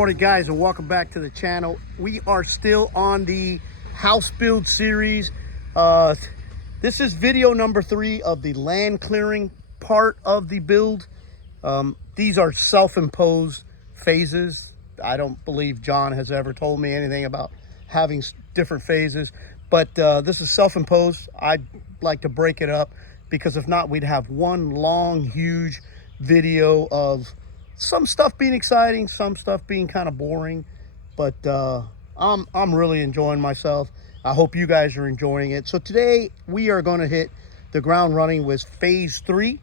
morning, guys, and welcome back to the channel. We are still on the house build series. This is video number 3 of the land clearing part of the build. These are self-imposed phases. I don't believe John has ever told me anything about having different phases, but this is self-imposed. I'd like to break it up because if not, we'd have one long, huge video of some stuff being exciting, some stuff being kind of boring, but I'm really enjoying myself. I hope you guys are enjoying it. So today we are going to hit the ground running with phase 3.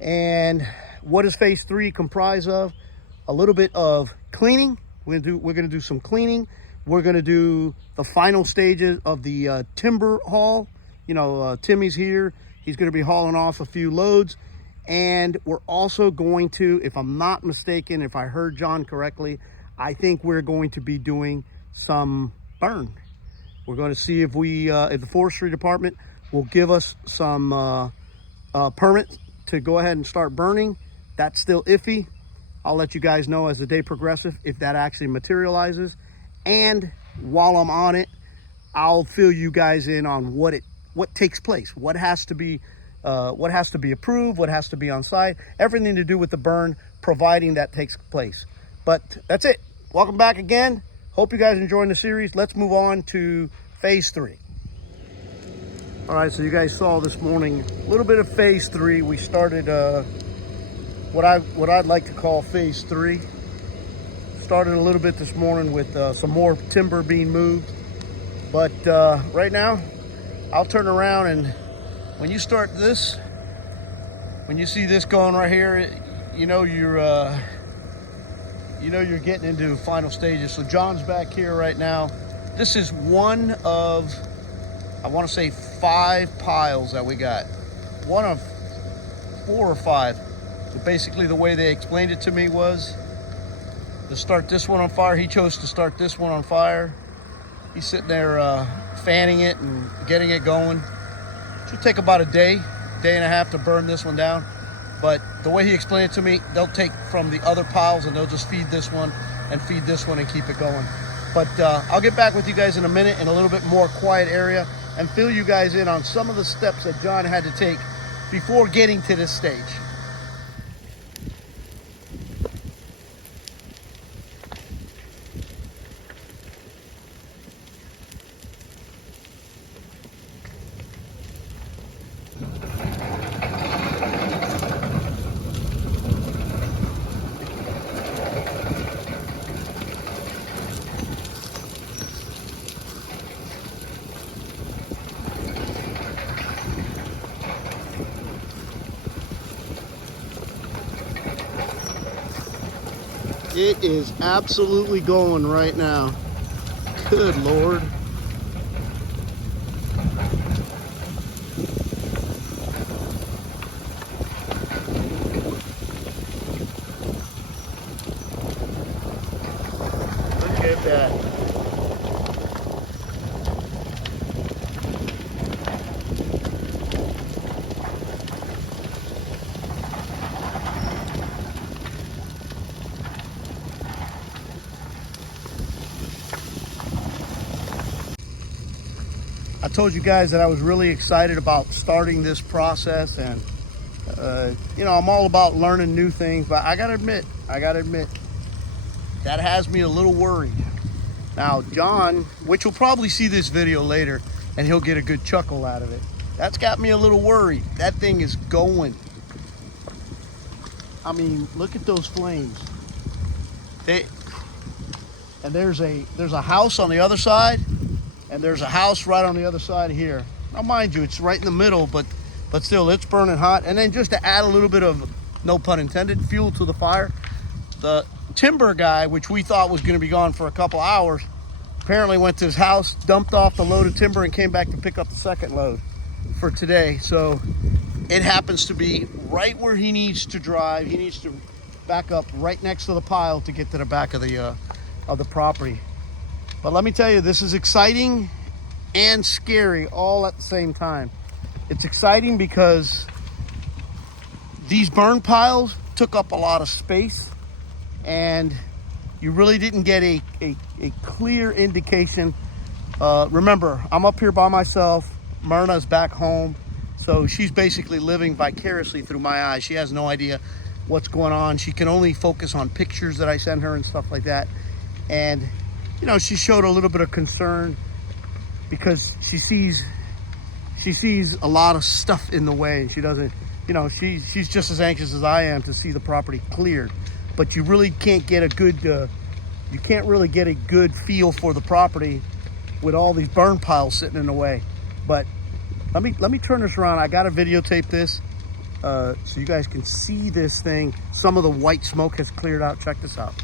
And what does phase 3 comprise of? A little bit of cleaning. We're going to do some cleaning. We're going to do the final stages of the timber haul. You know, Timmy's here. He's going to be hauling off a few loads. And we're also going to, if I'm not mistaken, if I heard John correctly, I think we're going to be doing some burn. We're going to see if if the forestry department will give us some permits to go ahead and start burning. That's still iffy. I'll let you guys know as the day progresses if that actually materializes. And while I'm on it, I'll fill you guys in on what takes place, what has to be approved, what has to be on site, everything to do with the burn, providing that takes place. But that's it. Welcome back again. Hope you guys are enjoying the series. Let's move on to phase 3. All right, so you guys saw this morning a little bit of phase 3. We started what I'd like to call phase 3. Started a little bit this morning with some more timber being moved, but right now I'll turn around, and when you start this, when you see this going right here, you know you're getting into final stages. So John's back here right now. This is one of, I want to say 5 piles that we got. One of 4 or 5. But basically the way they explained it to me was to start this one on fire. He chose to start this one on fire. He's sitting there fanning it and getting it going. Should take about a day and a half to burn this one down. But the way he explained it to me, they'll take from the other piles and they'll just feed this one and feed this one and keep it going. But I'll get back with you guys in a minute in a little bit more quiet area and fill you guys in on some of the steps that John had to take before getting to this stage. It is absolutely going right now. Good Lord. Look at that. I told you guys that I was really excited about starting this process, and you know, I'm all about learning new things, but I gotta admit, that has me a little worried. Now, John, which will probably see this video later, and he'll get a good chuckle out of it. That's got me a little worried. That thing is going. I mean, look at those flames. And there's a house on the other side. And there's a house right on the other side here. Now, mind you, it's right in the middle, but still, it's burning hot. And then just to add a little bit of, no pun intended, fuel to the fire, the timber guy, which we thought was going to be gone for a couple hours, apparently went to his house, dumped off the load of timber, and came back to pick up the second load for today. So it happens to be right where he needs to drive. He needs to back up right next to the pile to get to the back of the property. But let me tell you, this is exciting and scary all at the same time. It's exciting because these burn piles took up a lot of space, and You really didn't get a clear indication. Remember, I'm up here by myself. Myrna's back home. So she's basically living vicariously through my eyes. She has no idea what's going on. She can only focus on pictures that I send her and stuff like that. And, you know, she showed a little bit of concern because she sees a lot of stuff in the way. She doesn't, you know, she's just as anxious as I am to see the property cleared. But you really can't get a good, you can't really get a good feel for the property with all these burn piles sitting in the way. But let me turn this around. I got to videotape this so you guys can see this thing. Some of the white smoke has cleared out. Check this out.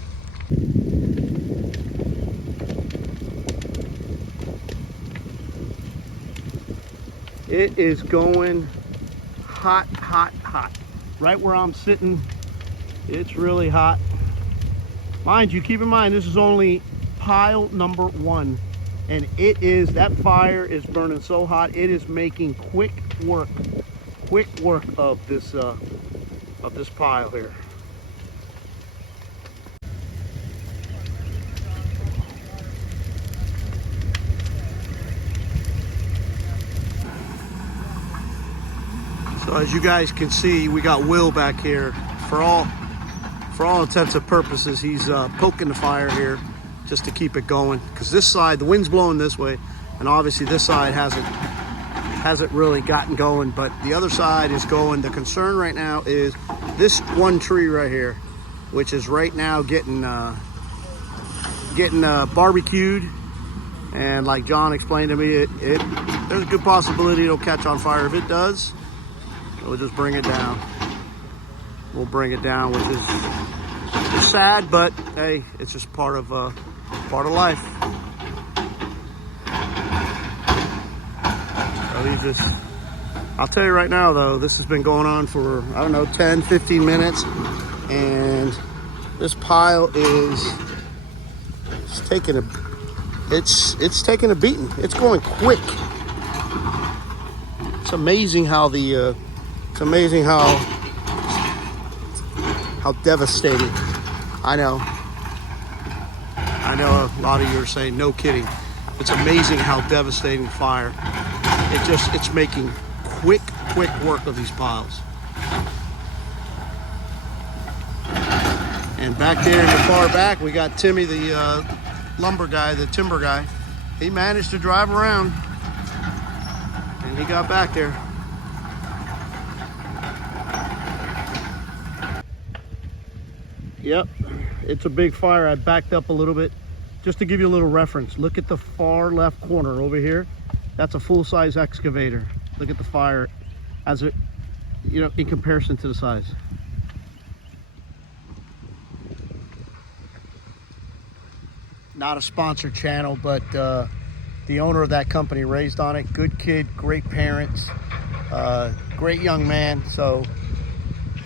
It is going hot, hot, hot. Right where I'm sitting, it's really hot. Mind you, keep in mind, this is only pile number 1. And it is, that fire is burning so hot, it is making quick work of this pile here. So as you guys can see, we got Will back here. For all intents and purposes, he's poking the fire here just to keep it going, because this side, the wind's blowing this way, and obviously this side hasn't really gotten going, but the other side is going. The concern right now is this one tree right here, which is right now getting barbecued, and like John explained to me, there's a good possibility it'll catch on fire. If it does, we'll just bring it down. We'll bring it down, which is sad, but hey, it's just part of life. So I'll tell you right now though, this has been going on for, I don't know, 10, 15 minutes, and this pile is taking a beating. It's going quick. It's amazing how how devastating. I know a lot of you are saying, no kidding. It's amazing how devastating fire. It's making quick work of these piles. And back there in the far back, we got Timmy, the lumber guy, the timber guy. He managed to drive around and he got back there. Yep, it's a big fire. I backed up a little bit just to give you a little reference. Look at the far left corner over here. That's a full-size excavator. Look at the fire as it, you know, in comparison to the size. Not a sponsored channel, but the owner of that company raised on it. Good kid, great parents, great young man. So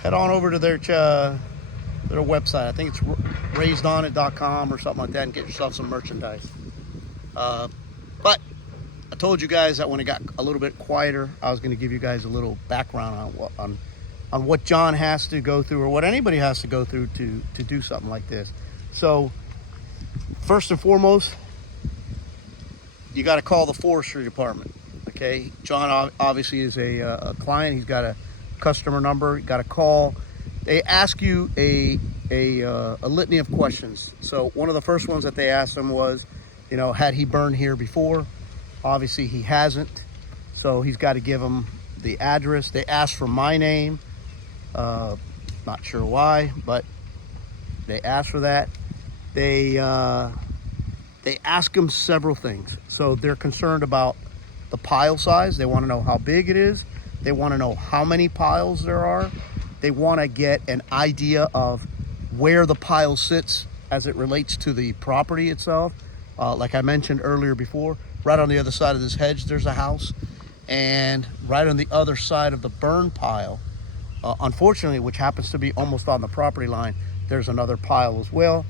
head on over to their website. I think it's raisedonit.com or something like that, and get yourself some merchandise. But I told you guys that when it got a little bit quieter, I was going to give you guys a little background on what John has to go through, or what anybody has to go through to do something like this. So first and foremost, you got to call the forestry department. Okay, John obviously is a client. He's got a customer number. You got to call. They ask you a litany of questions. So one of the first ones that they asked him was, you know, had he burned here before? Obviously he hasn't, so he's got to give them the address. They asked for my name, not sure why, but they asked for that. They ask him several things. So they're concerned about the pile size. They want to know how big it is. They want to know how many piles there are. They want to get an idea of where the pile sits as it relates to the property itself. Like I mentioned earlier before, right on the other side of this hedge, there's a house. And right on the other side of the burn pile, unfortunately, which happens to be almost on the property line, there's another pile as well.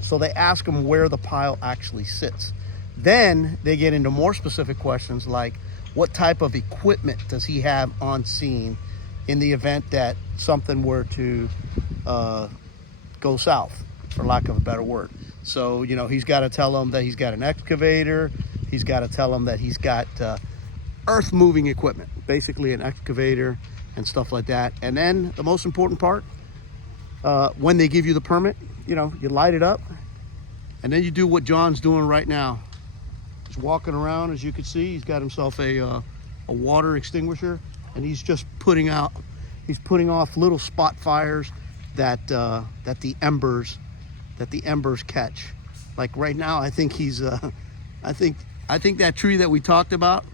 So they ask him where the pile actually sits. Then they get into more specific questions like, what type of equipment does he have on scene in the event that something were to go south? for lack of a better word. So, you know, he's got to tell them that he's got an excavator. He's got to tell them that he's got earth moving equipment, basically an excavator and stuff like that. And then the most important part, when they give you the permit, you know, you light it up, and then you do what John's doing right now. He's walking around, as you can see. He's got himself a water extinguisher, and he's just putting off little spot fires that the embers catch. Like right now, I think he's I think that tree that we talked about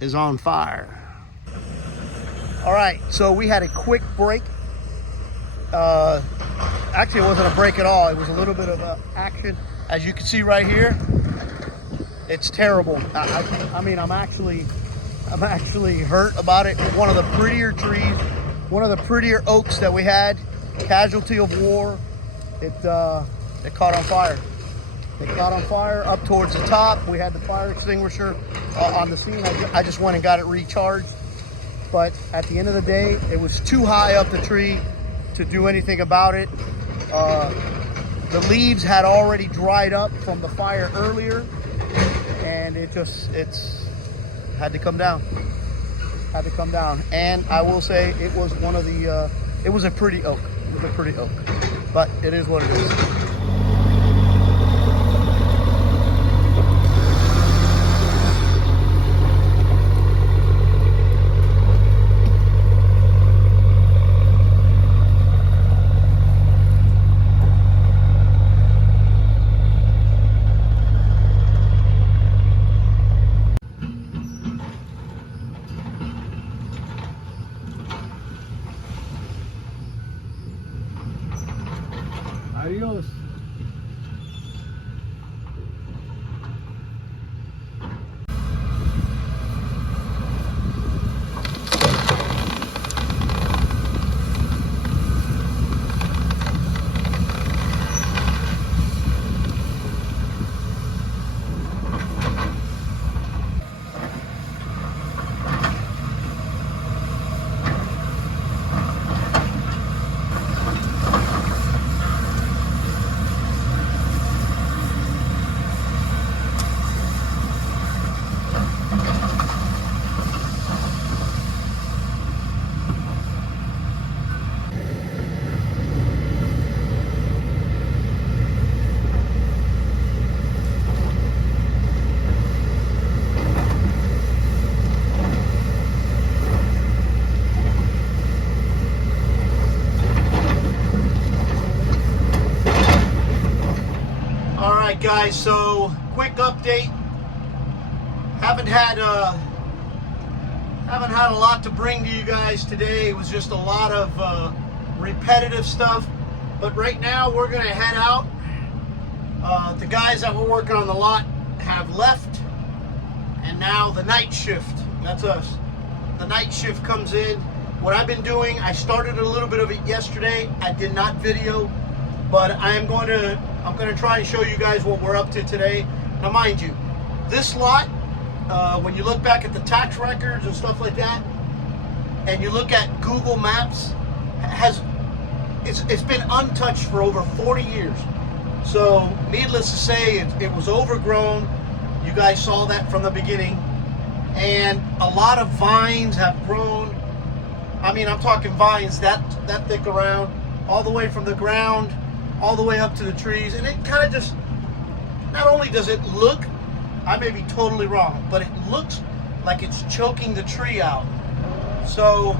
is on fire. All right, so we had a quick break. Actually, it wasn't a break at all. It was a little bit of action. As you can see right here, it's terrible. I mean, I'm actually hurt about it. One of the prettier trees, one of the prettier oaks that we had, casualty of war, it caught on fire. It caught on fire up towards the top. We had the fire extinguisher on the scene. I just went and got it recharged. But at the end of the day, it was too high up the tree to do anything about it. The leaves had already dried up from the fire earlier, and it's had to come down. Had to come down. And I will say it was one of the it was a pretty oak. It was a pretty oak. But it is what it is. Adios. Guys, so quick update. Haven't had a lot to bring to you guys today. It was just a lot of repetitive stuff, but right now we're gonna head out. The guys that were working on the lot have left, and now the night shift, that's us, the night shift comes in. What I've been doing, I started a little bit of it yesterday. I did not video, but I'm going to try and show you guys what we're up to today. Now, mind you, this lot, when you look back at the tax records and stuff like that, and you look at Google Maps, it's been untouched for over 40 years. So, needless to say, it was overgrown. You guys saw that from the beginning. And a lot of vines have grown. I mean, I'm talking vines that thick around, all the way from the ground all the way up to the trees, and it kind of just, not only does it look, I may be totally wrong, but it looks like it's choking the tree out. So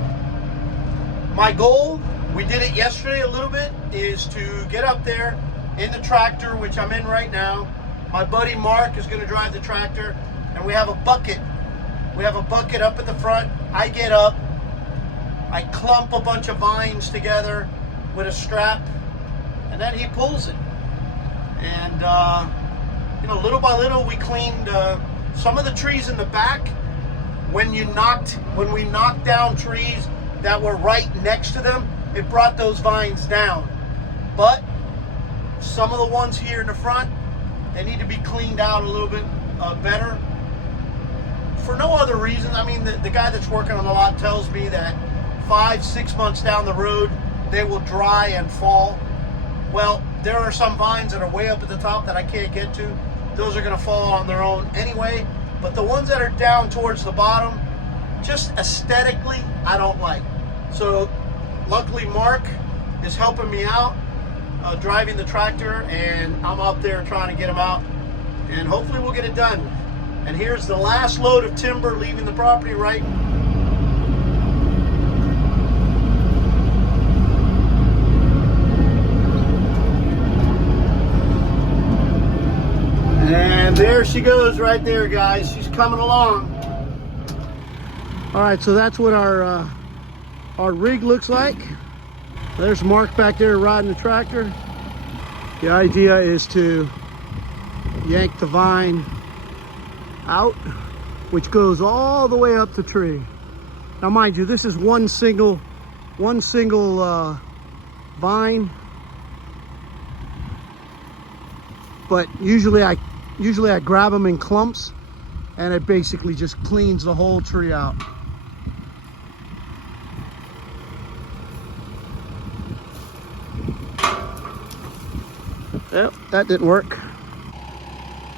my goal, we did it yesterday a little bit, is to get up there in the tractor, which I'm in right now. My buddy Mark is going to drive the tractor, and we have a bucket. We have a bucket up at the front. I get up, I clump a bunch of vines together with a strap, and then he pulls it. And, you know, little by little, we cleaned some of the trees in the back. When we knocked down trees that were right next to them, it brought those vines down. But some of the ones here in the front, they need to be cleaned out a little bit better. For no other reason. I mean, the guy that's working on the lot tells me that 5-6 months down the road, they will dry and fall. Well, there are some vines that are way up at the top that I can't get to. Those are gonna fall on their own anyway. But the ones that are down towards the bottom, just aesthetically, I don't like. So luckily Mark is helping me out, driving the tractor, and I'm up there trying to get them out. And hopefully we'll get it done. And here's the last load of timber leaving the property right. And there she goes right there, guys. She's coming along. All right, so that's what our rig looks like. There's Mark back there riding the tractor. The idea is to yank the vine out, which goes all the way up the tree. Now, mind you, this is one single vine, but usually I grab them in clumps, and it basically just cleans the whole tree out. Yep, that didn't work.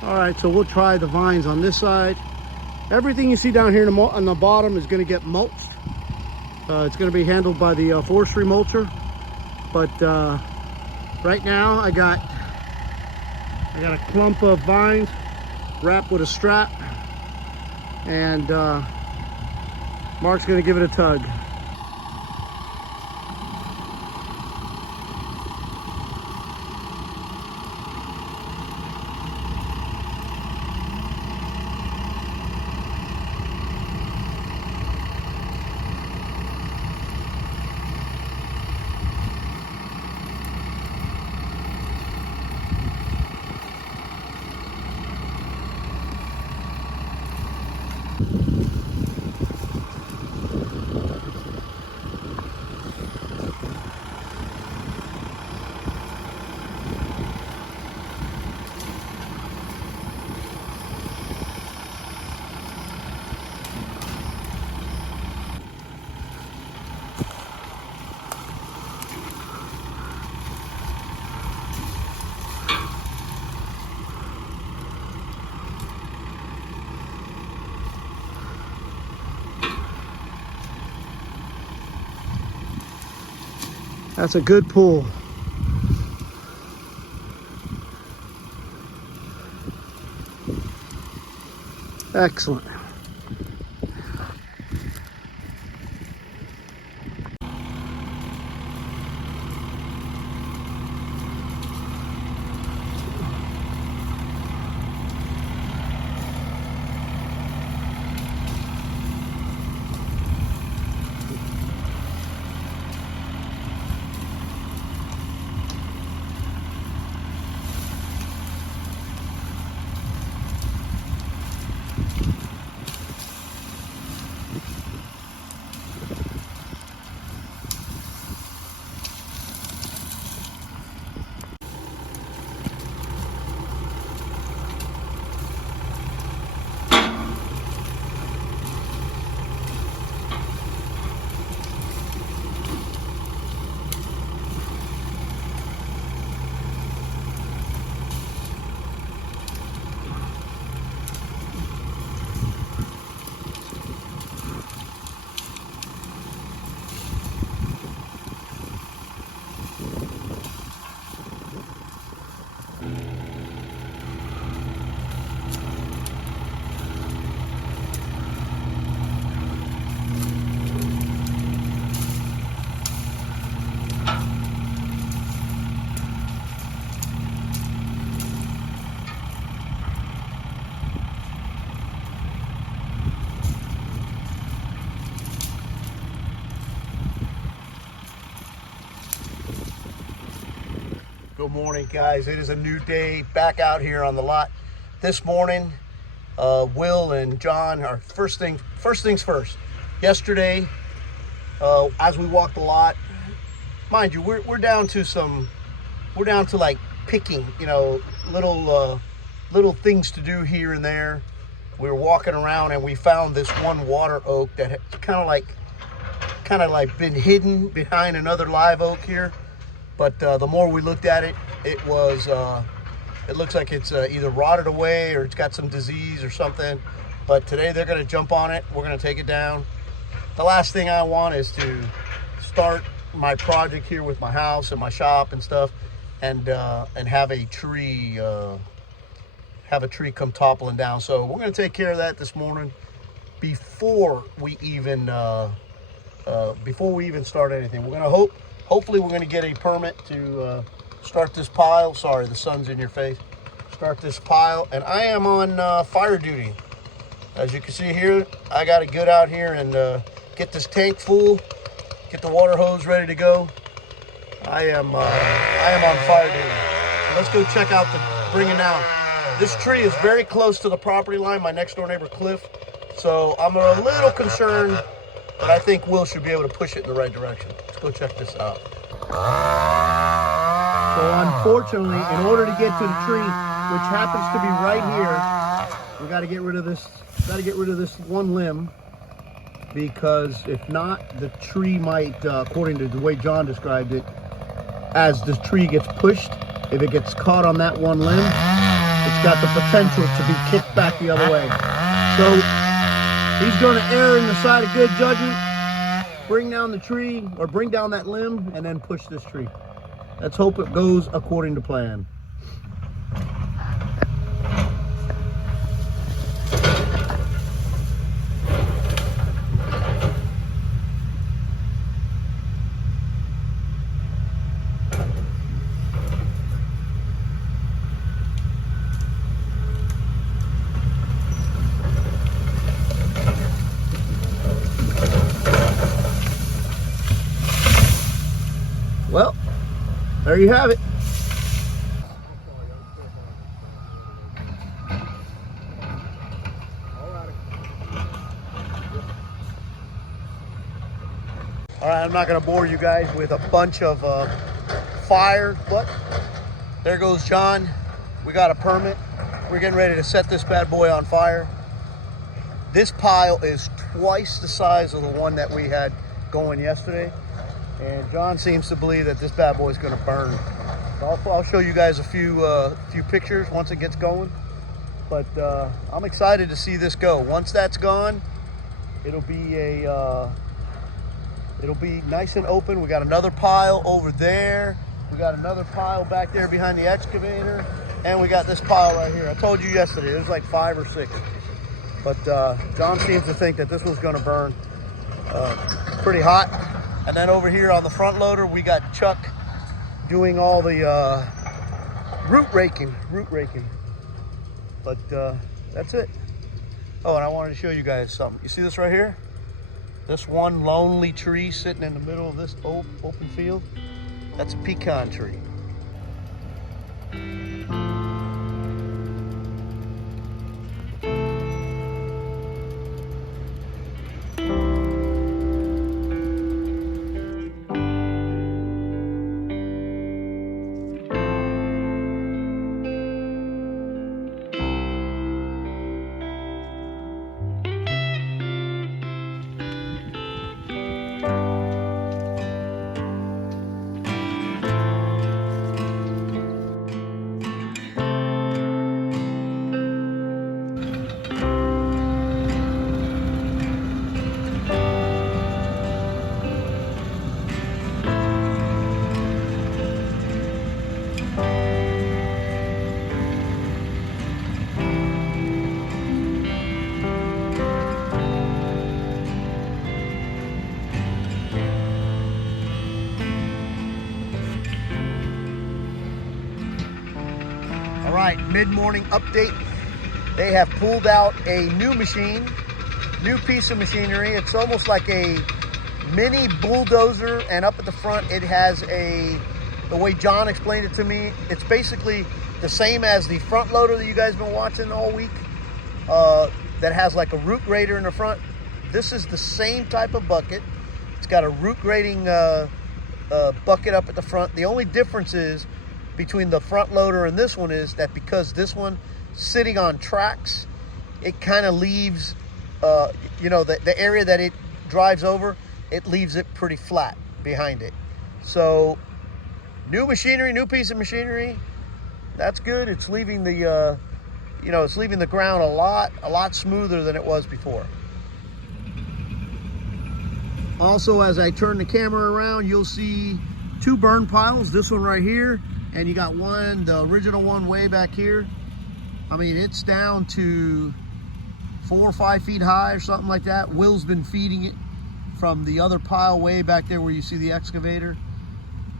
All right, so we'll try the vines on this side. Everything you see down here on the bottom is going to get mulched. It's going to be handled by the forestry mulcher. But right now I got a clump of vines wrapped with a strap, and Mark's going to give it a tug. That's a good pull. Excellent. Good morning, guys. It is a new day back out here on the lot. This morning, Will and John are first things first. Yesterday, as we walked the lot, mind you, we're down to like picking, you know, little things to do here and there. We were walking around and we found this one water oak that had kind of like been hidden behind another live oak here. But the more we looked at it, it was it looks like it's either rotted away or it's got some disease or something. But today they're going to jump on it. We're going to take it down. The last thing I want is to start my project here with my house and my shop and stuff, and have a tree come toppling down. So we're going to take care of that this morning before we even start anything. We're going to hopefully we're going to get a permit to start this pile. Sorry, the sun's in your face. Start this pile, and I am on fire duty. As you can see here, I got to get out here and get this tank full, get the water hose ready to go. I am on fire duty. Let's go check out the bringing down. This tree is very close to the property line, my next door neighbor Cliff. So I'm a little concerned, but I think Will should be able to push it in the right direction. Let's go check this out. So unfortunately, in order to get to the tree, which happens to be right here, we got to get rid of this. Got to get rid of this one limb, because if not, the tree might, according to the way John described it, as the tree gets pushed, if it gets caught on that one limb, it's got the potential to be kicked back the other way. So he's going to err in the side of good judgment, bring down the tree, or bring down that limb, and then push this tree. Let's hope it goes according to plan. Well, there you have it. All right, I'm not going to bore you guys with a bunch of fire, but there goes John. We got a permit. We're getting ready to set this bad boy on fire. This pile is twice the size of the one that we had going yesterday. And John seems to believe that this bad boy is going to burn. So I'll show you guys a few pictures once it gets going. But I'm excited to see this go. Once that's gone, it'll be nice and open. We got another pile over there. We got another pile back there behind the excavator, and we got this pile right here. I told you yesterday there's like 5 or 6. But John seems to think that this one's going to burn pretty hot. And then over here on the front loader, we got Chuck doing all the root raking. But that's it. Oh, and I wanted to show you guys something. You see this right here? This one lonely tree sitting in the middle of this open field? That's a pecan tree. All right, mid-morning update. They have pulled out a new machine, new piece of machinery. It's almost like a mini bulldozer, and up at the front it has the way John explained it to me, it's basically the same as the front loader that you guys have been watching all week, that has like a root grader in the front. This is the same type of bucket. It's got a root grading bucket up at the front. The only difference is between the front loader and this one is that because this one sitting on tracks, it kind of leaves, the area that it drives over, it leaves it pretty flat behind it. So New machinery, new piece of machinery. That's good. It's leaving the, it's leaving the ground a lot smoother than it was before. Also, as I turn the camera around, you'll see two burn piles. This one right here, and you got one, the original one way back here. I mean, it's down to 4 or 5 feet high or something like that. Will's been feeding it from the other pile way back there where you see the excavator.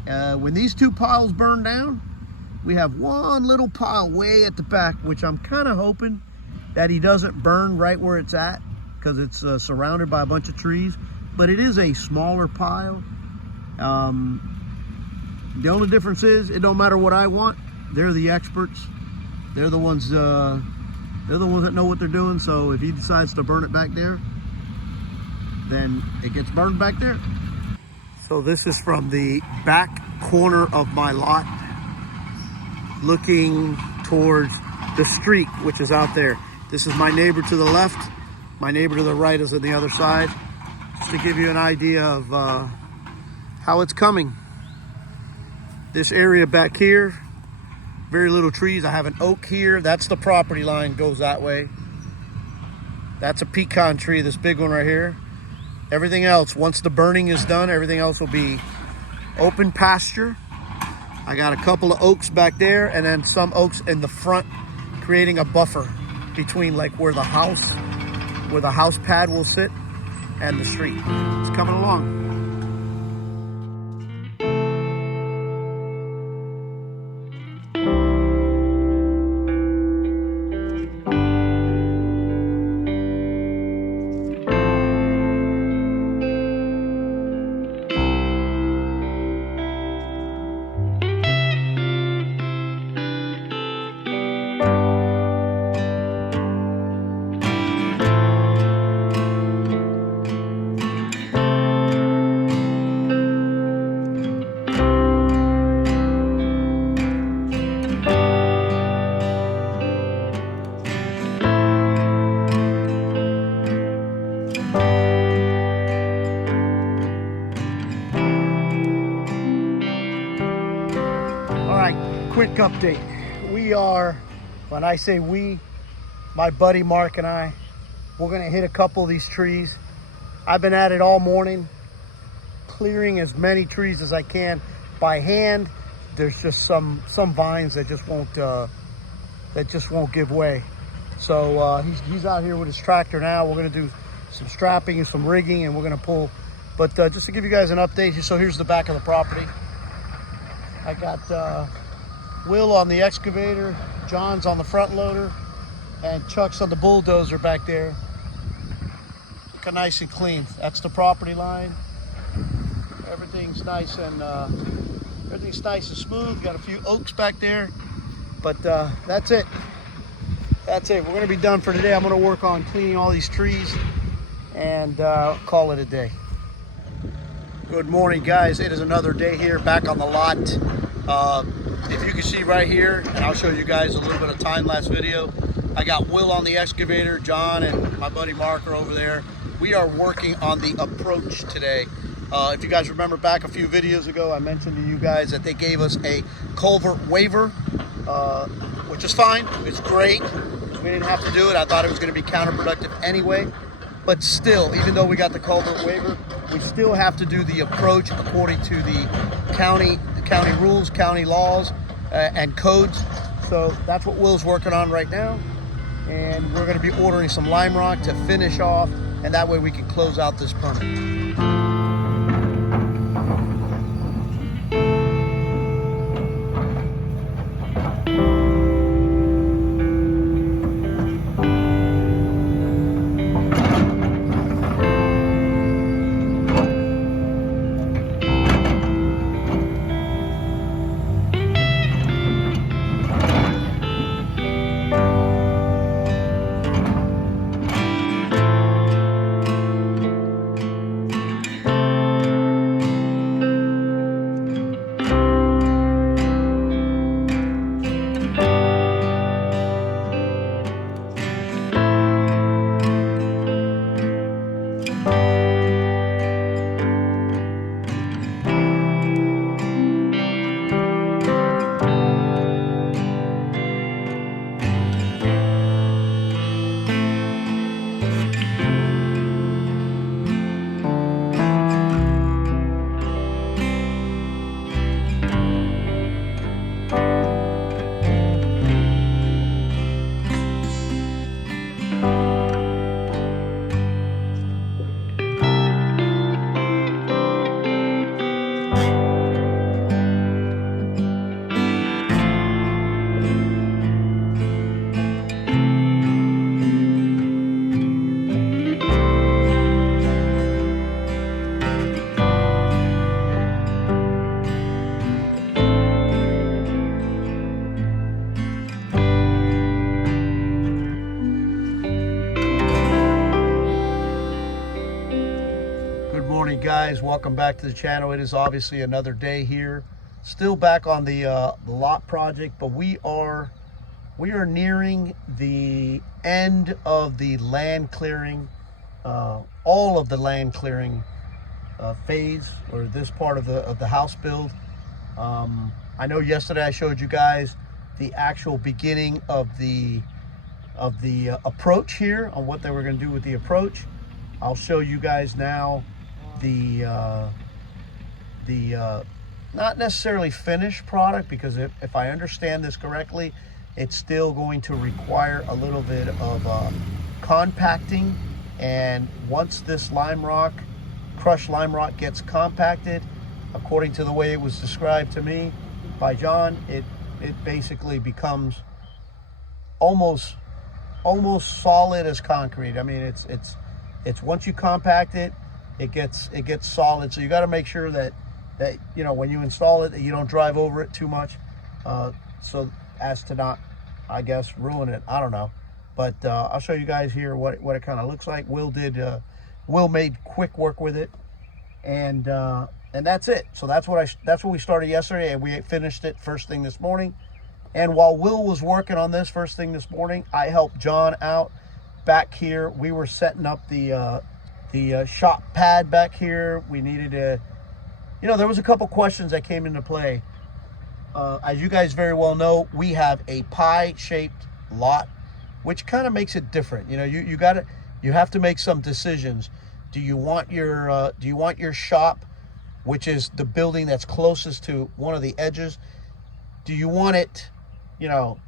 When these two piles burn down, we have one little pile way at the back, which I'm kind of hoping that he doesn't burn right where it's at, because it's surrounded by a bunch of trees. But it is a smaller pile. The only difference is, it don't matter what I want. They're the experts. They're the ones that know what they're doing. So if he decides to burn it back there, then it gets burned back there. So this is from the back corner of my lot, looking towards the street, which is out there. This is my neighbor to the left. My neighbor to the right is on the other side. Just to give you an idea of how it's coming. This area back here, very little trees. I have an oak here. That's the property line, goes that way. That's a pecan tree, this big one right here. Everything else, once the burning is done, everything else will be open pasture. I got a couple of oaks back there, and then some oaks in the front, creating a buffer between like where the house pad will sit and the street. It's coming along. Quick update. When I say we, my buddy Mark and I, we're gonna hit a couple of these trees. I've been at it all morning, clearing as many trees as I can by hand. There's just some vines that just won't give way. So he's out here with his tractor now. We're gonna do some strapping and some rigging, and we're gonna pull. But just to give you guys an update, so here's the back of the property. I got Will on the excavator, John's on the front loader, and Chuck's on the bulldozer back there. Looking nice and clean. That's the property line. Everything's nice and smooth. Got a few oaks back there, but that's it. That's it. We're gonna be done for today. I'm gonna work on cleaning all these trees and call it a day. Good morning, guys. It is another day here back on the lot. If you can see right here, and I'll show you guys a little bit of time-lapse video, I got Will on the excavator, John and my buddy Mark are over there. We are working on the approach today. If you guys remember back a few videos ago, I mentioned to you guys that they gave us a culvert waiver, which is fine. It's great. We didn't have to do it. I thought it was going to be counterproductive anyway. But still, even though we got the culvert waiver, we still have to do the approach according to the county rules, county laws, and codes. So that's what Will's working on right now. And we're going to be ordering some lime rock to finish off, and that way we can close out this permit. guys, welcome back to the channel. It is obviously another day here, still back on the lot project, but we are nearing the end of the land clearing, all of the land clearing phase, or this part of the house build. I know yesterday I showed you guys the actual beginning of the approach here, on what they were going to do with the approach. I'll show you guys now the not necessarily finished product, because if I understand this correctly, it's still going to require a little bit of compacting. And once this crushed lime rock gets compacted, according to the way it was described to me by John, it basically becomes almost solid as concrete. I mean, it's once you compact it, it gets solid. So you got to make sure that you know, when you install it, that you don't drive over it too much, so as to not, I guess, ruin it. I don't know, but I'll show you guys here what it kind of looks like. Will made quick work with it, and that's it. So that's what we started yesterday, and we finished it first thing this morning. And while Will was working on this first thing this morning, I helped John out back here. We were setting up the shop pad back here. We needed to, you know, there was a couple questions that came into play. As you guys very well know, we have a pie-shaped lot, which kind of makes it different. You know, you have to make some decisions. Do you want your shop, which is the building that's closest to one of the edges, do you want it, you know,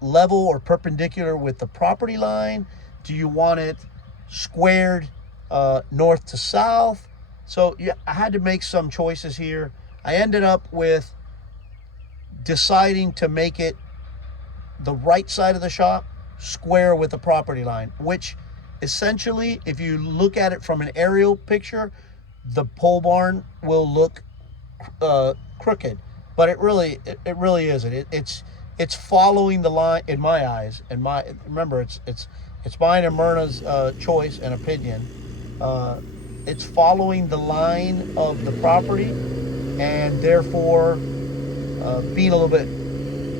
level or perpendicular with the property line? Do you want it squared north to south? So yeah, I had to make some choices here. I ended up with deciding to make it the right side of the shop square with the property line, which essentially, if you look at it from an aerial picture, the pole barn will look crooked, but it really isn't. It's following the line in my eyes. And remember, it's mine and Myrna's choice and opinion. It's following the line of the property, and therefore being a little bit,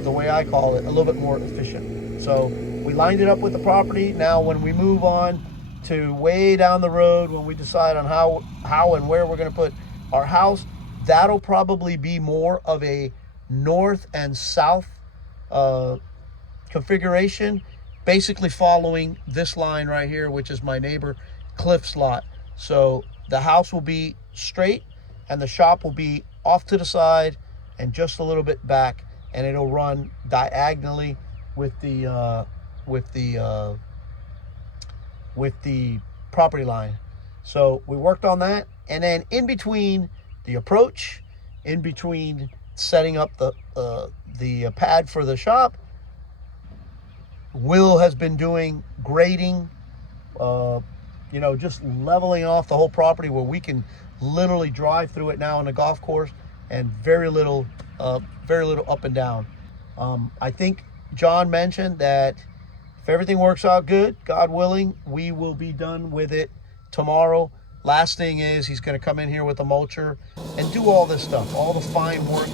the way I call it, a little bit more efficient. So we lined it up with the property. Now when we move on to way down the road, when we decide on how and where we're going to put our house, that'll probably be more of a north and south configuration, basically following this line right here, which is my neighbor Cliff's lot. So the house will be straight and the shop will be off to the side and just a little bit back, and it'll run diagonally with the property line. So we worked on that, and then in between the approach, in between setting up the pad for the shop, Will has been doing grading, you know, just leveling off the whole property, where we can literally drive through it now on the golf course, and very little up and down. I think John mentioned that if everything works out good, God willing, we will be done with it tomorrow. Last thing is, he's going to come in here with a mulcher and do all this stuff, all the fine work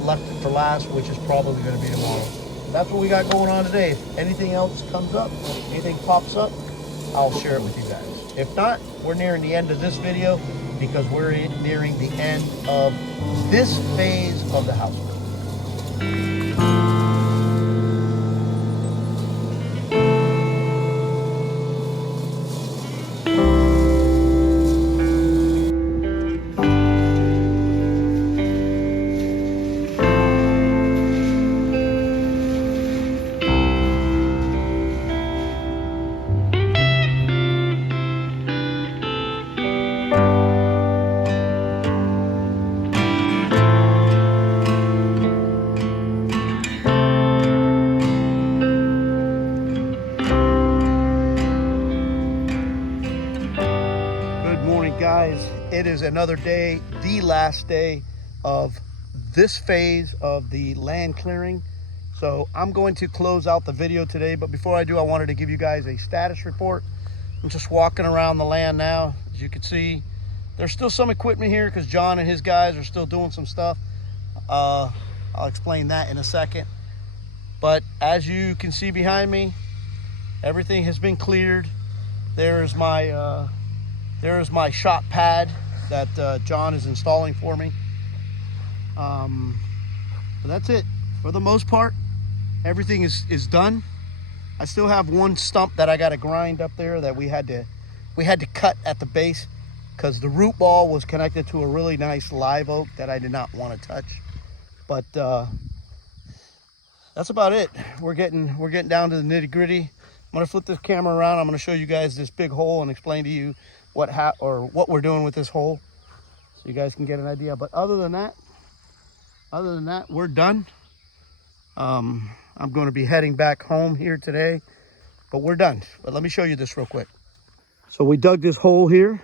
left for last, which is probably going to be tomorrow. That's what we got going on today. If anything else comes up, anything pops up, I'll share it with you guys. If not, we're nearing the end of this video, because we're nearing the end of this phase of the house build. Guys, it is another day, the last day of this phase of the land clearing. So I'm going to close out the video today, but before I do, I wanted to give you guys a status report. I'm just walking around the land now. As you can see, There's still some equipment here because John and his guys are still doing some stuff. I'll explain that in a second. But as you can see behind me, everything has been cleared. There's my shot pad that John is installing for me. But that's it. For the most part, everything is done. I still have one stump that I got to grind up there that we had to cut at the base because the root ball was connected to a really nice live oak that I did not want to touch. But that's about it. We're getting down to the nitty-gritty. I'm gonna flip this camera around. I'm gonna show you guys this big hole and explain to you what we're doing with this hole, so you guys can get an idea. But other than that, we're done. I'm going to be heading back home here today, but we're done. But let me show you this real quick. So we dug this hole here,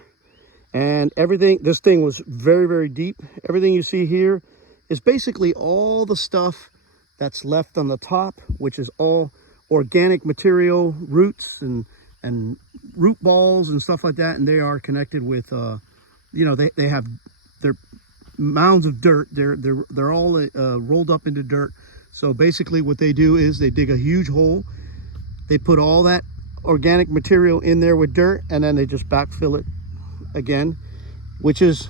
and everything, this thing was very, very deep. Everything you see here is basically all the stuff that's left on the top, which is all organic material, roots and root balls and stuff like that. And they are connected with, you know, they have their mounds of dirt. They're all rolled up into dirt. So basically what they do is they dig a huge hole. They put all that organic material in there with dirt, and then they just backfill it again, which is,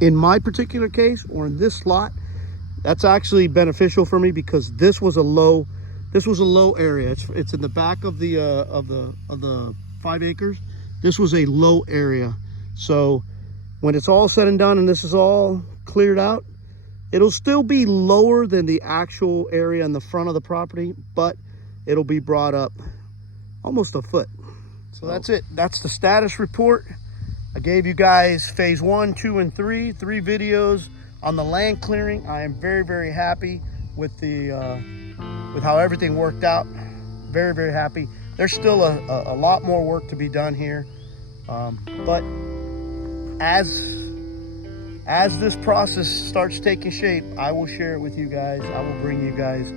in my particular case, or in this slot, that's actually beneficial for me because this was a low area. It's in the back of the 5 acres. This was a low area. So when it's all said and done and this is all cleared out, it'll still be lower than the actual area in the front of the property, but it'll be brought up almost a foot. So that's it. That's the status report. I gave you guys phase 1, 2, and 3 videos on the land clearing. I am very, very happy with with how everything worked out. Very, very happy. There's still a lot more work to be done here, but as this process starts taking shape, I will share it with you guys. I will bring you guys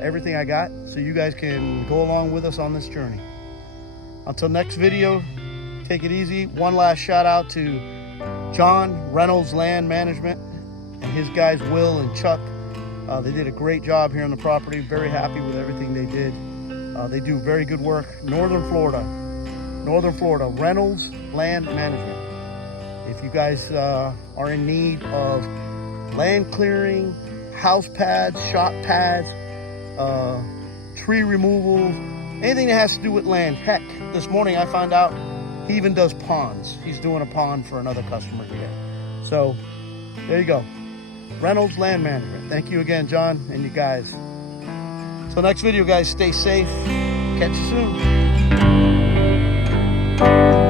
everything I got so you guys can go along with us on this journey. Until next video, take it easy. One last shout out to John, Reynolds Land Management, and his guys Will and Chuck. They did a great job here on the property. Very happy with everything they did. They do very good work. Northern Florida, Reynolds Land Management. If you guys are in need of land clearing, house pads, shot pads, tree removal, anything that has to do with land. Heck, this morning I found out he even does ponds. He's doing a pond for another customer today. So there you go. Reynolds Land Management. Thank you again, John, and you guys. Till next video, guys, stay safe. Catch you soon.